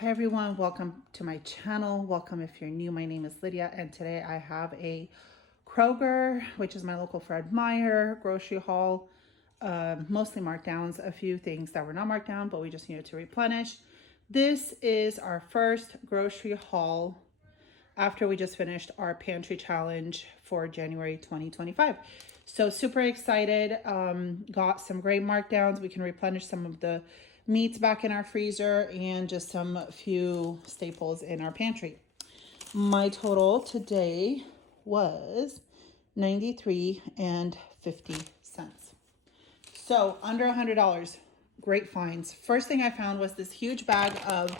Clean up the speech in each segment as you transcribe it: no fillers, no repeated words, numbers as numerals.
Hi everyone, welcome to my channel. Welcome if you're new. My name is Lydia and today I have a Kroger, which is my local Fred Meyer grocery haul. Mostly markdowns, a few things that were not marked down, but we just needed to replenish. This is our first grocery haul after we just finished our pantry challenge for January 2025. So super excited. Got some great markdowns. We can replenish some of the meats back in our freezer and just some few staples in our pantry. My total today was 93 and 50 cents. So under $100, great finds. First thing I found was this huge bag of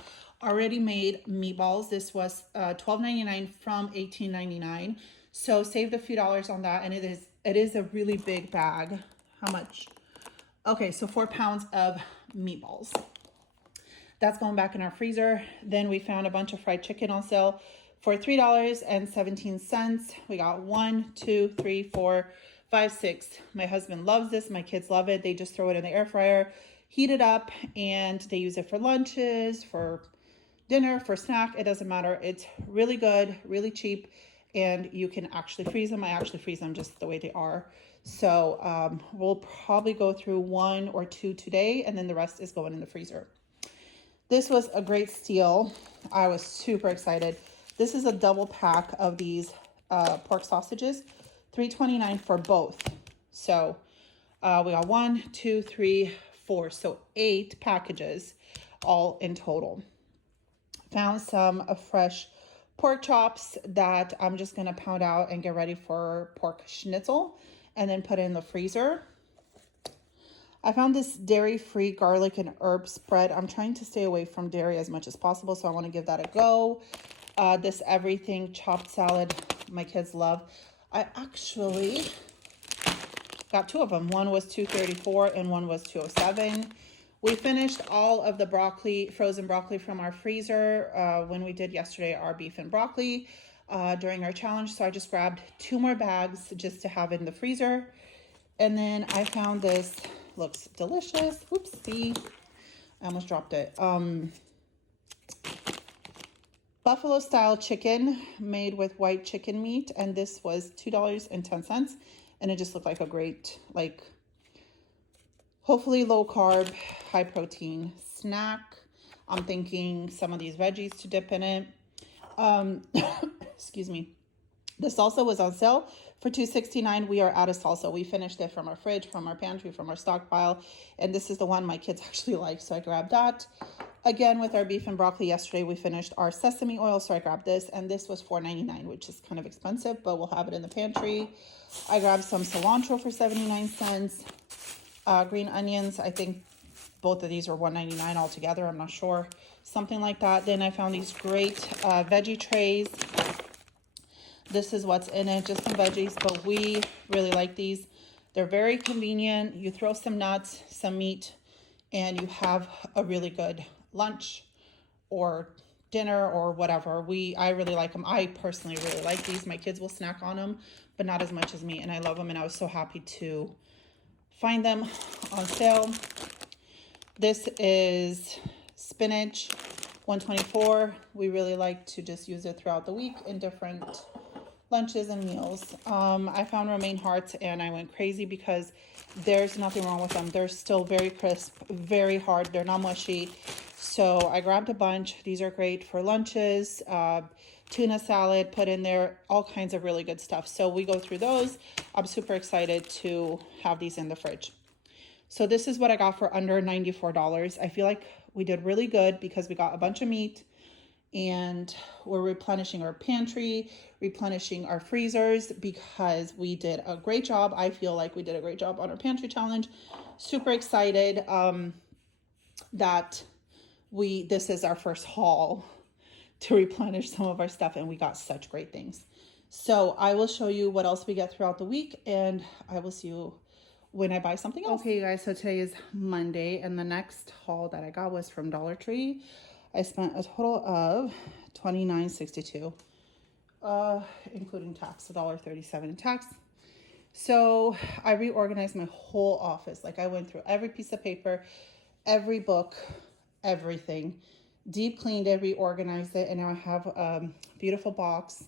already made meatballs. This was $12.99 from $18.99. So saved a few dollars on that, and it is a really big bag. How much? Okay, so 4 pounds of meatballs. That's going back in our freezer. Then we found a bunch of fried chicken on sale for $3.17. We got 1, 2, 3, 4, 5, 6. My husband loves this. My kids love it. They just throw it in the air fryer, heat it up, and they use it for lunches, for dinner, for snack. It doesn't matter. It's really good, really cheap, and you can actually freeze them. I actually freeze them just the way they are. So we'll probably go through 1 or 2 today, and then the rest is going in the freezer. This was a great steal. I was super excited. This is a double pack of these pork sausages, $3.29 for both. So we got 1, 2, 3, 4, so 8 packages all in total. Found some fresh pork chops that I'm just gonna pound out and get ready for pork schnitzel and then put it in the freezer. I found this dairy-free garlic and herb spread. I'm trying to stay away from dairy as much as possible, so I want to give that a go. This everything chopped salad my kids love. I actually got 2 of them. One was $2.34 and one was $2.07. We finished all of the broccoli, frozen broccoli from our freezer when we did yesterday our beef and broccoli during our challenge. So I just grabbed 2 more bags just to have in the freezer. And then I found this, looks delicious. Oopsie, I almost dropped it. Buffalo style chicken made with white chicken meat. And this was $2.10. And it just looked like a great, hopefully low carb, high protein snack. I'm thinking some of these veggies to dip in it. Excuse me. The salsa was on sale for $2.69. We are out of salsa. We finished it from our fridge, from our pantry, from our stockpile. And this is the one my kids actually like, so I grabbed that. Again, with our beef and broccoli yesterday, we finished our sesame oil, so I grabbed this. And this was $4.99, which is kind of expensive, but we'll have it in the pantry. I grabbed some cilantro for 79 cents. Green onions, I think both of these are $1.99 altogether. I'm not sure. Something like that. Then I found these great veggie trays. This is what's in it, just some veggies, but we really like these. They're very convenient. You throw some nuts, some meat, and you have a really good lunch or dinner or whatever. I really like them. I personally really like these. My kids will snack on them, but not as much as me, and I love them, and I was so happy to find them on sale. This is spinach, $1.24. We really like to just use it throughout the week in different lunches and meals. I found romaine hearts and I went crazy because there's nothing wrong with them. They're still very crisp, very hard. They're not mushy. So I grabbed a bunch. These are great for lunches, tuna salad, put in there, all kinds of really good stuff. So we go through those. I'm super excited to have these in the fridge. So this is what I got for under $94. I feel like we did really good because we got a bunch of meat, and we're replenishing our pantry, replenishing our freezers because we did a great job. I feel like we did a great job on our pantry challenge. Super excited that this is our first haul to replenish some of our stuff, and we got such great things. So I will show you what else we get throughout the week, and I will see you when I buy something else. Okay, you guys, so today is Monday, and the next haul that I got was from Dollar Tree. I spent a total of $29.62, including tax, $1.37 in tax. So I reorganized my whole office. I went through every piece of paper, every book, everything. deep cleaned it, reorganized it, and now I have a beautiful box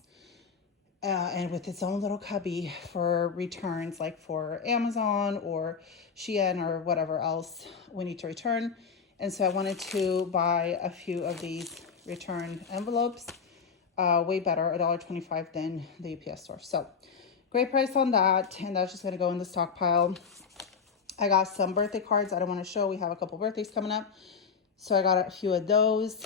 and with its own little cubby for returns, like for Amazon or Shein or whatever else we need to return. And so I wanted to buy a few of these return envelopes. Way better, $1.25 than the UPS store. So great price on that, and that's just gonna go in the stockpile. I got some birthday cards I don't want to show. We have a couple birthdays coming up, so I got a few of those.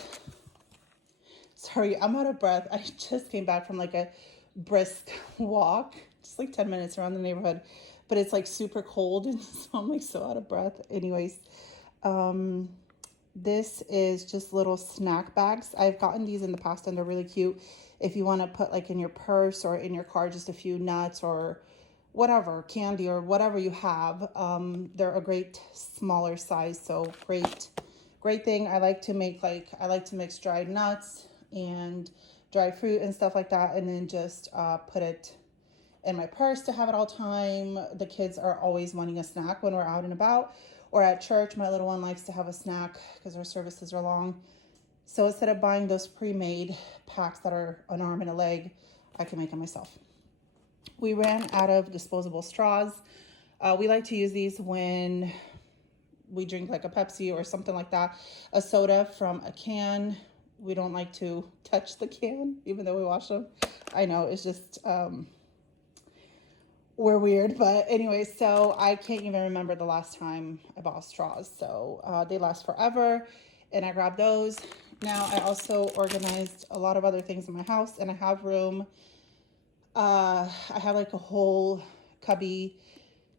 Sorry, I'm out of breath. I just came back from like a brisk walk, just like 10 minutes around the neighborhood, but it's like super cold, and so I'm like so out of breath. Anyways, this is just little snack bags. I've gotten these in the past and they're really cute. If you want to put like in your purse or in your car just a few nuts or whatever, candy or whatever you have, they're a great smaller size. So great thing. I like to mix dried nuts and dried fruit and stuff like that, and then just put it in my purse to have it all time. The kids are always wanting a snack when we're out and about or at church. My little one likes to have a snack because our services are long. So instead of buying those pre-made packs that are an arm and a leg, I can make them myself. We ran out of disposable straws. We like to use these when we drink like a Pepsi or something like that, a soda from a can. We don't like to touch the can, even though we wash them. I know, it's just, we're weird, but anyway, so I can't even remember the last time I bought straws. So they last forever, and I grabbed those. Now I also organized a lot of other things in my house, and I have room. I have like a whole cubby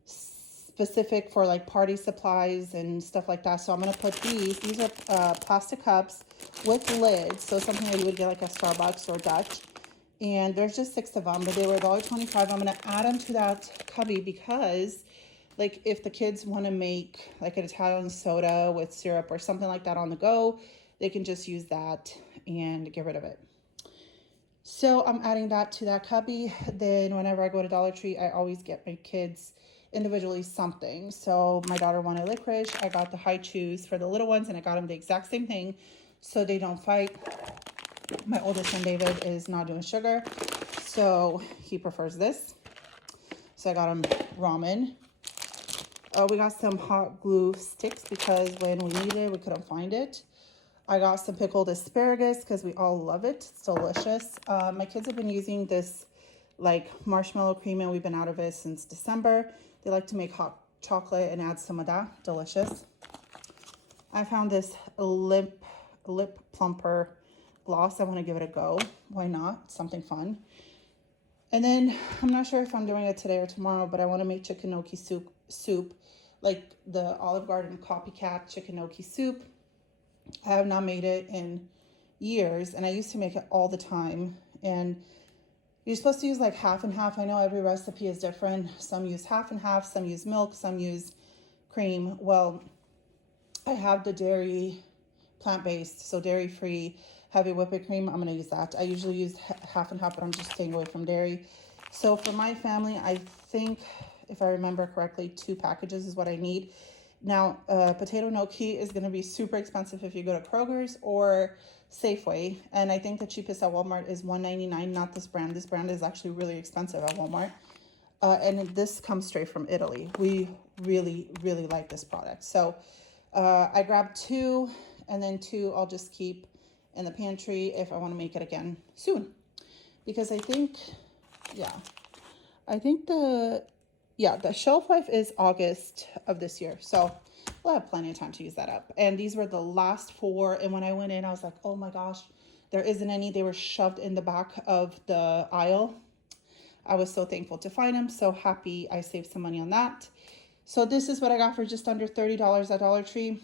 specific for like party supplies and stuff like that. So I'm gonna put these are plastic cups with lids, so something that you would get like a Starbucks or Dutch, and there's just 6 of them, but they were $1.25. I'm gonna add them to that cubby because like if the kids want to make like an Italian soda with syrup or something like that on the go, they can just use that and get rid of it. So I'm adding that to that cubby. Then whenever I go to Dollar Tree, I always get my kids individually something. So my daughter wanted licorice. I got the high chews for the little ones, and I got them the exact same thing so they don't fight. My oldest son, David, is not doing sugar, so he prefers this. So I got him ramen. We got some hot glue sticks because when we needed it, we couldn't find it. I got some pickled asparagus because we all love it. It's delicious. My kids have been using this like marshmallow cream, and we've been out of it since December. They like to make hot chocolate and add some of that. Delicious. I found this lip plumper gloss. I want to give it a go. Why not? Something fun. And then I'm not sure if I'm doing it today or tomorrow, but I want to make chicken gnocchi soup, like the Olive Garden copycat chicken gnocchi soup. I have not made it in years, and I used to make it all the time. And you're supposed to use like half and half. I know every recipe is different. Some use half and half, some use milk, some use cream. Well, I have the dairy plant-based, so dairy-free heavy whipping cream. I'm going to use that. I usually use half and half, but I'm just staying away from dairy. So for my family, I think, if I remember correctly, 2 packages is what I need. Now, potato gnocchi is going to be super expensive if you go to Kroger's or Safeway. And I think the cheapest at Walmart is $1.99, not this brand. This brand is actually really expensive at Walmart. And this comes straight from Italy. We really, really like this product. So I grabbed 2, and then 2 I'll just keep in the pantry if I want to make it again soon. Because I think, the shelf life is August of this year. So we'll have plenty of time to use that up. And these were the last 4. And when I went in, I was like, oh my gosh, there isn't any. They were shoved in the back of the aisle. I was so thankful to find them. So happy I saved some money on that. So this is what I got for just under $30 at Dollar Tree.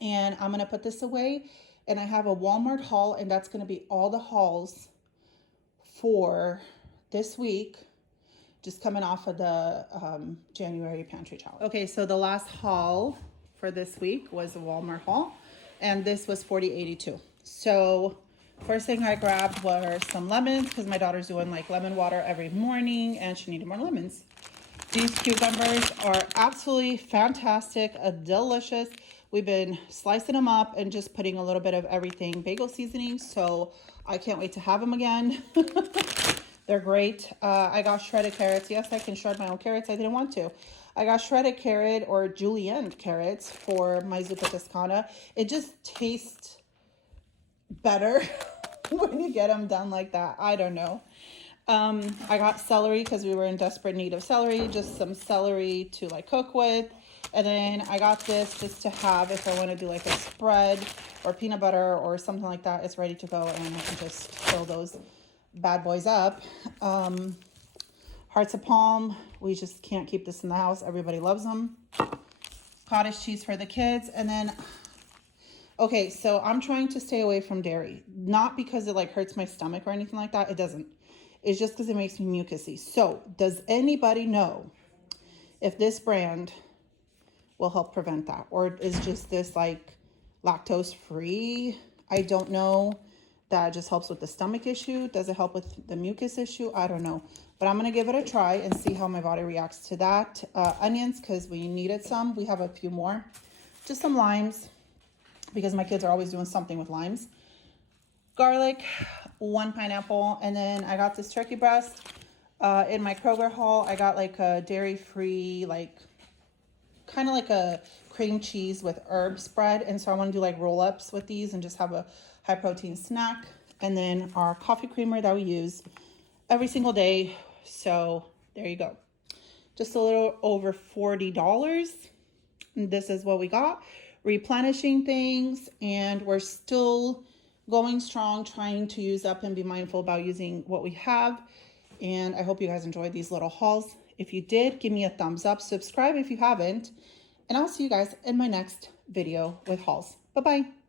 And I'm going to put this away. And I have a Walmart haul, and that's going to be all the hauls for this week, just coming off of the January pantry challenge. Okay, so the last haul for this week was a Walmart haul, and this was $40.82. So first thing I grabbed were some lemons because my daughter's doing like lemon water every morning, and she needed more lemons. These cucumbers are absolutely fantastic, delicious. We've been slicing them up and just putting a little bit of everything bagel seasoning. So I can't wait to have them again. They're great. I got shredded carrots. Yes, I can shred my own carrots. I didn't want to. I got shredded carrot or julienne carrots for my zuppa toscana. It just tastes better when you get them done like that. I don't know. I got celery because we were in desperate need of celery. Just some celery to like cook with. And then I got this just to have if I want to do like a spread or peanut butter or something like that. It's ready to go and I can just fill those bad boys up. Hearts of palm. We just can't keep this in the house. Everybody loves them. Cottage cheese for the kids. And then, okay, so I'm trying to stay away from dairy. Not because it like hurts my stomach or anything like that. It doesn't. It's just because it makes me mucusy. So does anybody know if this brand will help prevent that? Or is just this like lactose free? I don't know. That just helps with the stomach issue. Does it help with the mucus issue? I don't know. But I'm going to give it a try and see how my body reacts to that. Onions, because we needed some. We have a few more. Just some limes, because my kids are always doing something with limes. Garlic, 1 pineapple. And then I got this turkey breast. In my Kroger haul, I got like a dairy-free, like kind of like a cream cheese with herb spread. And so I want to do like roll-ups with these and just have a high protein snack. And then our coffee creamer that we use every single day. So there you go. Just a little over $40. And this is what we got. Replenishing things, and we're still going strong, trying to use up and be mindful about using what we have. And I hope you guys enjoyed these little hauls. If you did, give me a thumbs up, subscribe if you haven't, and I'll see you guys in my next video with hauls. Bye-bye.